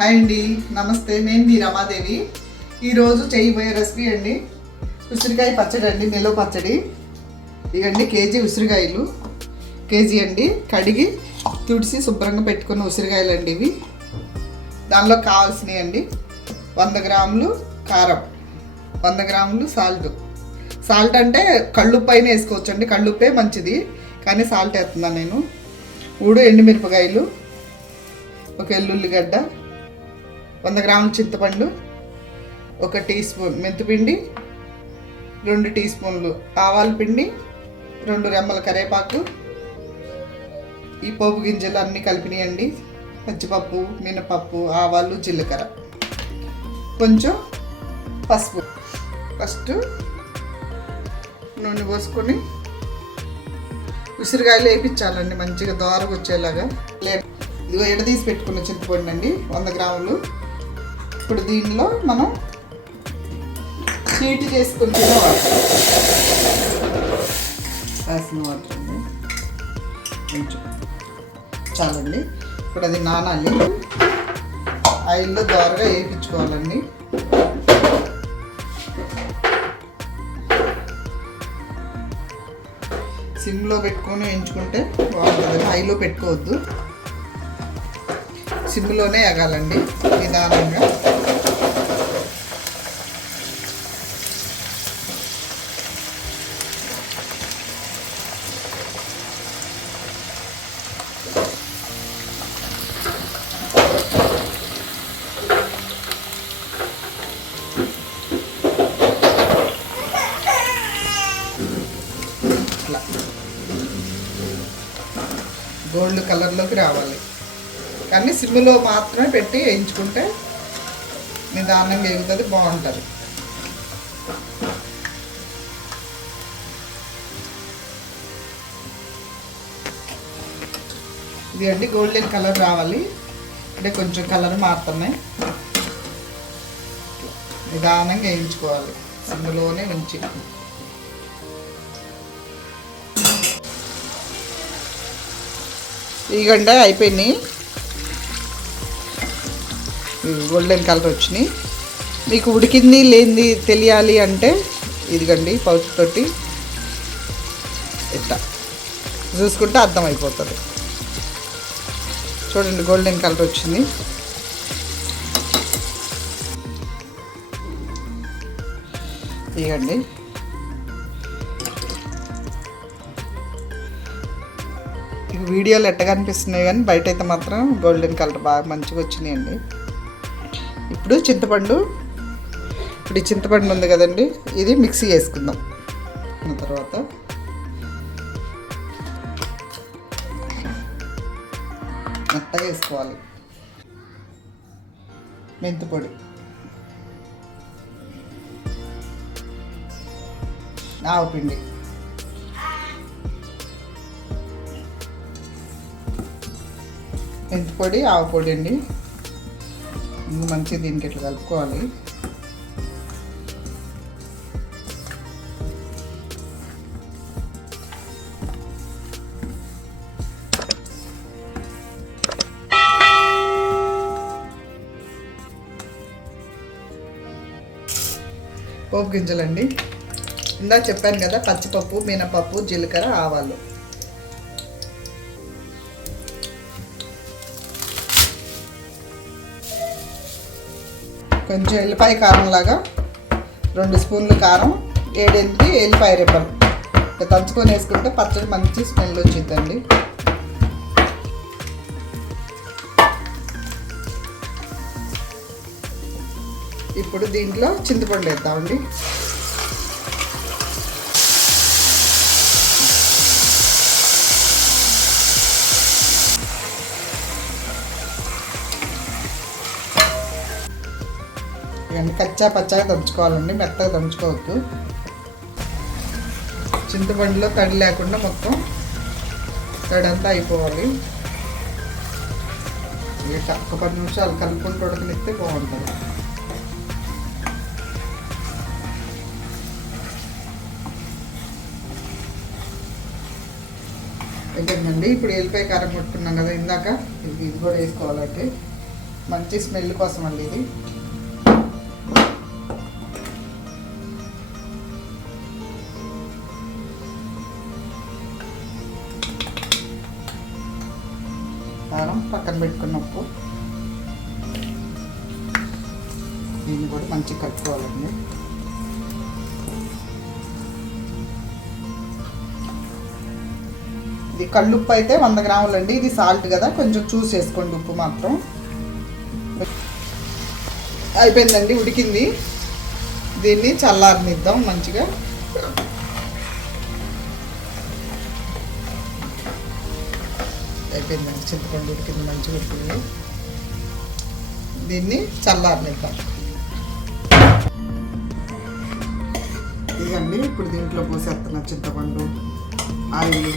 Hi అండి నమస్తే. నేను మీ రమాదేవి. ఈరోజు చేయబోయే రెసిపీ అండి ఉసిరికాయ పచ్చడి అండి నిలో పచ్చడి. ఇవండి కేజీ ఉసిరికాయలు. కేజీ అండి కడిగి తుడిసి శుభ్రంగా పెట్టుకున్న ఉసిరికాయలు అండి ఇవి. దానిలో కావాల్సినవి అండి వంద గ్రాములు కారం వంద గ్రాములు సాల్ట్. సాల్ట్ అంటే కళ్ళుప్పైన వేసుకోవచ్చు అండి కళ్ళుప్పే మంచిది కానీ సాల్ట్ వేస్తున్నాను నేను. ఊడు ఎండుమిరపకాయలు ఒక ఎల్లుల్లిగడ్డ వంద గ్రాముల చింతపండు ఒక టీ స్పూన్ మెంతిపిండి రెండు టీ స్పూన్లు ఆవాల పిండి రెండు రెమ్మల కరివేపాకు ఈ పోపు గింజలు అన్నీ కలిపినాయండి. పచ్చిపప్పు మినపప్పు ఆవాలు జీలకర్ర. కొంచెం పసుపు. ఫస్ట్ నూనె పోసుకొని ఉసిరికాయలు వేయించాలండి మంచిగా దోరగా వచ్చేలాగా. లే ఇదిగో ఎడదీసి పెట్టుకున్న చింతపండు అండి వంద గ్రాములు. ఇప్పుడు దీనిలో మనం హీట్ చేసుకుంటున్న వాటర్. వేసిన వాటర్ అండి కొంచెం. చాలండి. ఇప్పుడు అది నానాలి. ఆయిల్లో దోరగా వేయించుకోవాలండి. సిమ్లో పెట్టుకొని వేయించుకుంటే బాగుంటుంది. హైలో పెట్టుకోవద్దు. సిమ్లోనే ఎగాలండి. నిదానంగా. గోల్డ్ కలర్లోకి రావాలి. కానీ సిమ్లో మాత్రమే పెట్టి వేయించుకుంటే నిదానంగా ఎగుతుంది బాగుంటుంది. ఇది అండి గోల్డెన్ కలర్ రావాలి. అంటే కొంచెం కలర్ మారుతున్నాయి నిదానంగా వేయించుకోవాలి. సిమ్లోనే ఉంచి. ఇగండి అయిపోయినాయి గోల్డెన్ కలర్ వచ్చినాయి. మీకు ఉడికింది లేనిది తెలియాలి అంటే ఇదిగండి పౌచ్ తోటి ఇట్లా చూసుకుంటే అర్థమైపోతుంది. చూడండి గోల్డెన్ కలర్ వచ్చింది. ఇగండి వీడియోలు ఎట్టగా అనిపిస్తున్నాయి కానీ బయట అయితే మాత్రం గోల్డెన్ కలర్ బాగా మంచిగా వచ్చినాయండి. ఇప్పుడు చింతపండు ఇప్పుడు ఈ చింతపండు ఉంది కదండి ఇది మిక్సీ వేసుకుందాం తర్వాత మెత్తగా వేసుకోవాలి. మెంతిపొడి ఆవపిండి. మెంతిపొడి ఆవు పొడి అండి. మంచిగా దీనికి ఇట్లా కలుపుకోవాలి. పోపు గింజలండి. ఇందాక చెప్పాను కదా పచ్చిపప్పు మినపప్పు జీలకర్ర ఆవాలు. కొంచెం ఎల్లిపాయ కారం లాగా రెండు స్పూన్లు కారం ఏడెనిమిది ఎల్లిపాయ రెప్పలు ఇక దంచుకొని వేసుకుంటే పచ్చడి మంచి స్మెల్ వచ్చిందండి ఇప్పుడు దీంట్లో చింతపండు వేద్దామండి. ఇవన్నీ కచ్చా పచ్చాగా దంచుకోవాలండి మెత్తగా దంచుకోవద్దు. చింతపండులో తడి లేకుండా మొత్తం తడంతా అయిపోవాలి. ఒక పది నిమిషాలు కలుపుకుంటూ ఉడకనిస్తే బాగుంటుంది. అయిపోయిందండి. ఇప్పుడు ఎల్లిపాయ కారం కొట్టుకున్నాం కదా ఇందాక ఇది ఇది కూడా వేసుకోవాలంటే. మంచి స్మెల్ కోసం అండి ఇది. పక్కన పెట్టుకున్నప్పు దీన్ని కూడా మంచిగా కలుపుకోవాలండి. ఇది కళ్ళుప్పు అయితే వంద గ్రాములు అండి. ఇది సాల్ట్ కదా కొంచెం చూస్ చేసుకోండి ఉప్పు మాత్రం. అయిపోయిందండి ఉడికింది. దీన్ని చల్లారనిద్దాం మంచిగా. అయిపోయిందండి చింతపండు ఉడికింది మంచిగా ఉడికింది. దీన్ని చల్లారనిద్దాం ఇదండి ఇప్పుడు దీంట్లో పోసేస్తున్న చింతపండు ఆయిల్